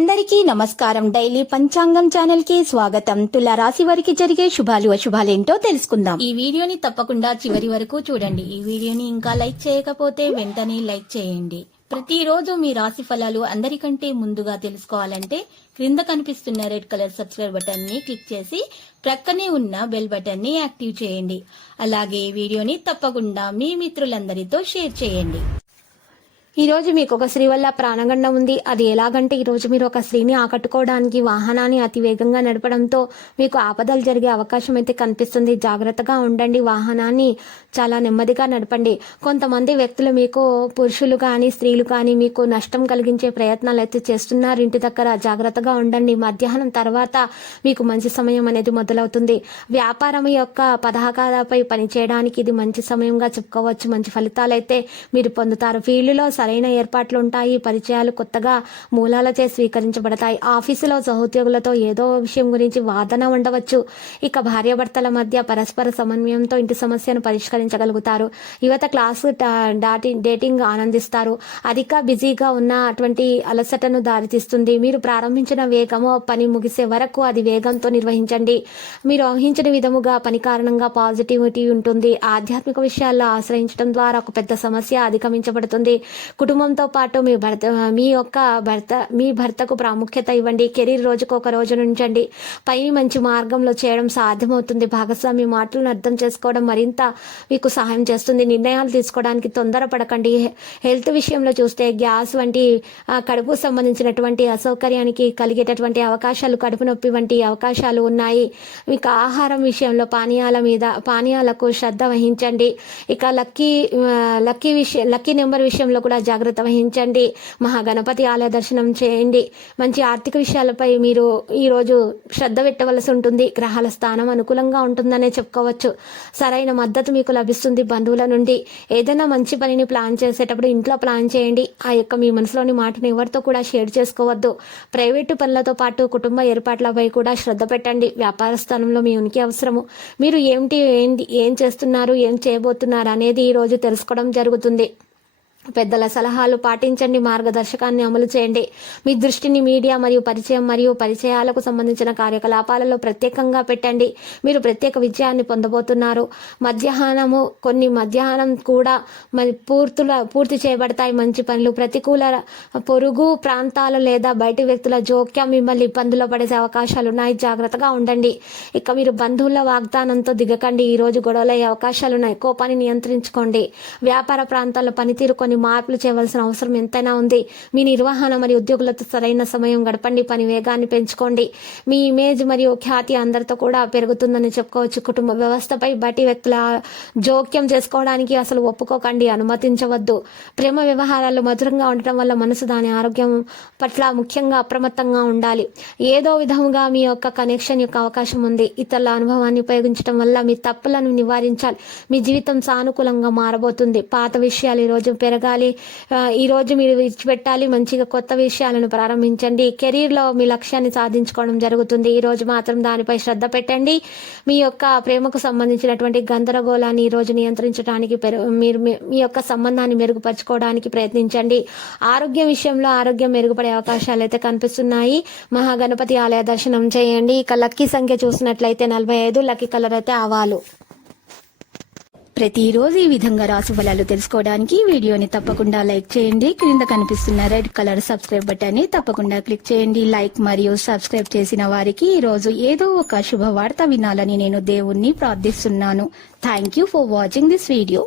అందరికీ నమస్కారం. డైలీ పంచాంగం ఛానల్ కి స్వాగతం. తుల రాశి వారికి జరిగే శుభాలు అశుభాలేంటో తెలుసుకుందాం. ఈ వీడియోని తప్పకుండా చివరి వరకు చూడండి. ఈ వీడియోని ఇంకా లైక్ చేయకపోతే వెంటనే లైక్ చేయండి. ప్రతిరోజు మీ రాశి ఫలాలు అందరికంటే ముందుగా తెలుసుకోవాలంటే క్రింద కనిపిస్తున్న రెడ్ కలర్ సబ్స్క్రైబ్ బటన్ ని క్లిక్ చేసి ప్రక్కనే ఉన్న బెల్ బటన్ ని యాక్టివ్ చేయండి. అలాగే ఈ వీడియోని తప్పకుండా మీ మిత్రులందరితో షేర్ చేయండి. ఈ రోజు మీకు ఒక స్త్రీ వల్ల ప్రాణగండం ఉంది. అది ఎలాగంటే ఈ రోజు మీరు ఒక స్త్రీని ఆకట్టుకోవడానికి వాహనాన్ని అతి వేగంగా నడపడంతో మీకు ఆపదలు జరిగే అవకాశం అయితే కనిపిస్తుంది. జాగ్రత్తగా ఉండండి. వాహనాన్ని చాలా నెమ్మదిగా నడపండి. కొంతమంది వ్యక్తులు మీకు పురుషులు కానీ స్త్రీలు కానీ మీకు నష్టం కలిగించే ప్రయత్నాలు అయితే చేస్తున్నారు. ఇంటి దగ్గర జాగ్రత్తగా ఉండండి. మధ్యాహ్నం తర్వాత మీకు మంచి సమయం అనేది మొదలవుతుంది. వ్యాపారం యొక్క పదార్థాలపై పనిచేయడానికి ఇది మంచి సమయంగా చెప్పుకోవచ్చు. మంచి ఫలితాలు అయితే మీరు పొందుతారు. ఫీల్డ్లో సరైన ఏర్పాట్లు ఉంటాయి. పరిచయాలు కొత్తగా మూలాలచే స్వీకరించబడతాయి. ఆఫీసులో సహోద్యోగులతో ఏదో విషయం గురించి వాదన ఉండవచ్చు. ఇక భార్యాభర్తల మధ్య పరస్పర సమన్వయంతో ఇంటి సమస్యను పరిష్కరించగలుగుతారు. యువత క్లాసు డేటింగ్ ఆనందిస్తారు. అధిక బిజీగా ఉన్నటువంటి అలసటను దారితీస్తుంది. మీరు ప్రారంభించిన వేగము పని ముగిసే వరకు అది వేగంతో నిర్వహించండి. మీరు ఊహించిన విధముగా పని కారణంగా పాజిటివిటీ ఉంటుంది. ఆధ్యాత్మిక విషయాల్లో ఆశ్రయించడం ద్వారా ఒక పెద్ద సమస్య అధిగమించబడుతుంది. కుటుంబంతో పాటు మీ భర్తకు ప్రాముఖ్యత ఇవ్వండి. కెరీర్ రోజుకు ఒక రోజు నుంచండి. పైని మంచి మార్గంలో చేయడం సాధ్యమవుతుంది. భాగస్వామి మాటలను అర్థం చేసుకోవడం మరింత మీకు సహాయం చేస్తుంది. నిర్ణయాలు తీసుకోవడానికి తొందరపడకండి. హెల్త్ విషయంలో చూస్తే గ్యాస్ వంటి కడుపు సంబంధించినటువంటి అసౌకర్యానికి కలిగేటటువంటి అవకాశాలు, కడుపు నొప్పి వంటి అవకాశాలు ఉన్నాయి. మీకు ఆహారం విషయంలో పానీయాలకు శ్రద్ధ వహించండి. ఇక లక్కీ నెంబర్ విషయంలో కూడా జాగ్రత్త వహించండి. మహాగణపతి ఆలయ దర్శనం చేయండి. మంచి ఆర్థిక విషయాలపై మీరు ఈరోజు శ్రద్ధ పెట్టవలసి ఉంటుంది. గ్రహాల స్థానం అనుకూలంగా ఉంటుందనే చెప్పుకోవచ్చు. సరైన మద్దతు మీకు లభిస్తుంది బంధువుల నుండి. ఏదైనా మంచి పనిని ప్లాన్ చేసేటప్పుడు ఇంట్లో ప్లాన్ చేయండి. మీ మనసులోని మాటను ఎవరితో కూడా షేర్ చేసుకోవద్దు. ప్రైవేటు పనులతో పాటు కుటుంబ ఏర్పాట్లపై కూడా శ్రద్ధ పెట్టండి. వ్యాపార స్థానంలో మీ ఉనికి అవసరము. మీరు ఏం చేస్తున్నారు, ఏం చేయబోతున్నారు అనేది ఈ రోజు తెలుసుకోవడం జరుగుతుంది. పెద్దల సలహాలు పాటించండి. మార్గదర్శకాన్ని అమలు చేయండి. మీ దృష్టిని మీడియా మరియు పరిచయాలకు సంబంధించిన కార్యకలాపాలలో ప్రత్యేకంగా పెట్టండి. మీరు ప్రత్యేక విజయాన్ని పొందబోతున్నారు. మధ్యాహ్నం కూడా పూర్తి చేయబడతాయి మంచి పనులు. ప్రతికూల పొరుగు ప్రాంతాలు లేదా బయటి వ్యక్తుల జోక్యం మిమ్మల్ని ఇబ్బందుల్లో పడే అవకాశాలు ఉన్నాయి. జాగ్రత్తగా ఉండండి. ఇక మీరు బంధువుల వాగ్దానంతో దిగకండి. ఈ రోజు గొడవలయ్యే అవకాశాలున్నాయి. కోపాన్ని నియంత్రించుకోండి. వ్యాపార ప్రాంతాల్లో పనితీరు కొన్ని మార్పులు చేయవలసిన అవసరం ఎంతైనా ఉంది. మీ నిర్వహణ మరియు ఉద్యోగులతో సరైన సమయం గడపండి. పని వేగాన్ని పెంచుకోండి. మీ ఇమేజ్ మరియు ఖ్యాతి అందరితో కూడా పెరుగుతుందని చెప్పుకోవచ్చు. కుటుంబ వ్యవస్థపై బయటి వ్యక్తుల జోక్యం చేసుకోవడానికి అసలు ఒప్పుకోకండి, అనుమతించవద్దు. ప్రేమ వ్యవహారాలు మధురంగా ఉండటం వల్ల మనసు దాని ఆరోగ్యం పట్ల ముఖ్యంగా అప్రమత్తంగా ఉండాలి. ఏదో విధముగా మీ యొక్క కనెక్షన్ యొక్క అవకాశం ఉంది. ఇతరుల అనుభవాన్ని ఉపయోగించడం వల్ల మీ తప్పులను నివారించాలి. మీ జీవితం సానుకూలంగా మారబోతుంది. పాత విషయాలు ఈ రోజు ఈ రోజు మీరు విడిచిపెట్టాలి. మంచిగా కొత్త విషయాలను ప్రారంభించండి. కెరీర్లో మీ లక్ష్యాన్ని సాధించుకోవడం జరుగుతుంది. ఈ రోజు మాత్రం దానిపై శ్రద్ధ పెట్టండి. మీ యొక్క ప్రేమకు సంబంధించినటువంటి గందరగోళాన్ని ఈ రోజు నియంత్రించడానికి మీరు మీ యొక్క సంబంధాన్ని మెరుగుపరచుకోవడానికి ప్రయత్నించండి. ఆరోగ్యం విషయంలో ఆరోగ్యం మెరుగుపడే అవకాశాలు అయితే కనిపిస్తున్నాయి. మహాగణపతి ఆలయ దర్శనం చేయండి. ఇక లక్కీ సంఖ్య చూసినట్లయితే 45. లక్కీ కలర్ అయితే ఆవాలు. ప్రతిరోజు ఈ విధంగా రాశి ఫలాలు తెలుసుకోవడానికి వీడియోని తప్పకుండా లైక్ చేయండి. క్రింద కనిపిస్తున్న రెడ్ కలర్ సబ్స్క్రైబ్ బటన్ ని తప్పకుండా క్లిక్ చేయండి. లైక్ మరియు సబ్స్క్రైబ్ చేసిన వారికి ఈ రోజు ఏదో ఒక శుభవార్త వినాలని నేను దేవుణ్ణి ప్రార్థిస్తున్నాను. Thank you for watching this video.